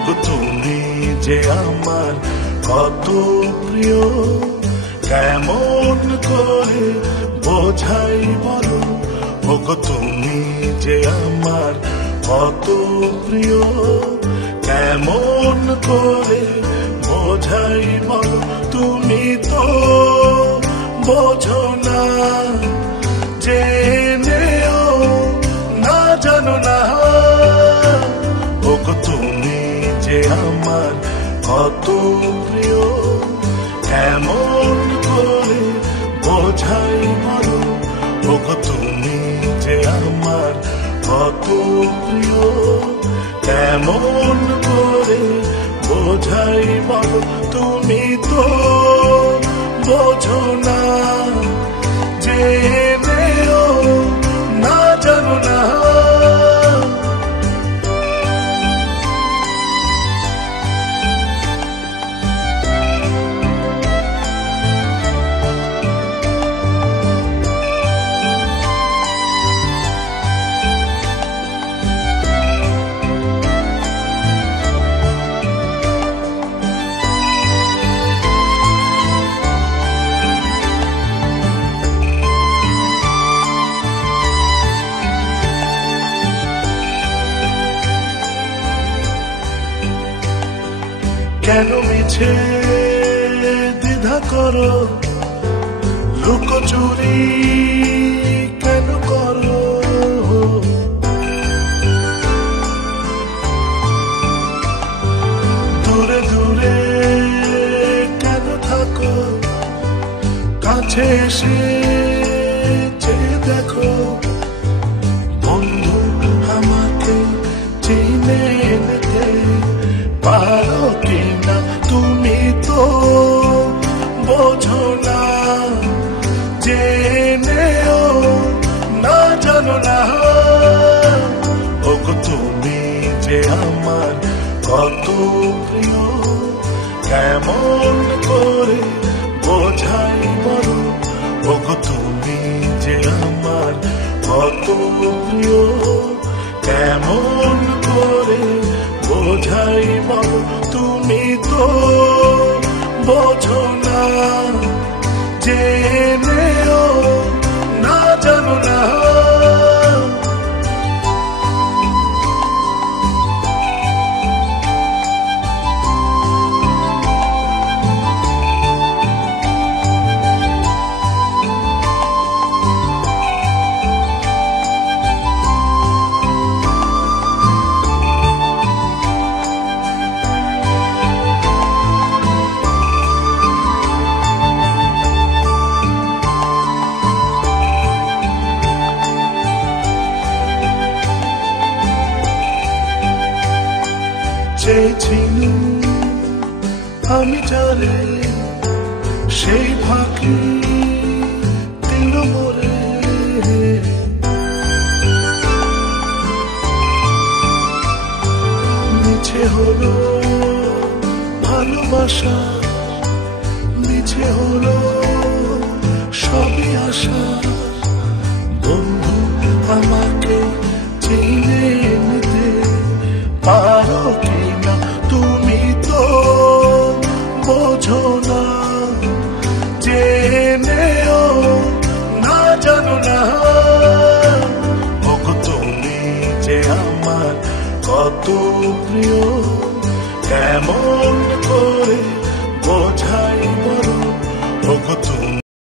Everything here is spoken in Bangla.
ওগো তুমি যে আমার কত প্রিয়, কেমন করে বোঝাই বলো। ওগো তুমি যে আমার কত প্রিয়, কেমন করে বোঝাই বলো। তুমি তো বোঝো না, জেনেও না জানো না। ওগো তুমি যে আমার কত প্রিয়, কেমন করে বোঝাই বলো। ওগো তুমি যে আমার কত প্রিয়, কেমন করে বোঝাই বলো। তুমি তো বোঝো না, জেনেও না জানো না। কেন মিছে দ্বিধা করো, লুকোচুরি কেন করো। দূরে দূরে কেন থাকো, কাছে এসে চেয়ে দেখো। বন্ধু আমাকে চিনে নিতে পারো কিনা, তুমি তো বোঝো না, জেনেও না জানো না। ওগো তুমি যে আমার কত প্রিয়, কেমন করে বোঝাই বলো। ওগো তুমি যে আমার কত প্রিয়, কেমন করে বোঝাই বলো। তুমি তো বোঝো না, জেনেও না জানো না। চেয়েছিলাম আমি যারে, সেই ফাঁকি দিল মোরে। মিছে হলো ভালোবাসা, মিছে হলো সবই আশা। বন্ধু আমাকে চিনে নিতে পারো কিনা, তুমি তো বোঝো না, জেনেও না জানো না। ওগো তুমি যে আমার কত প্রিয়, কেমন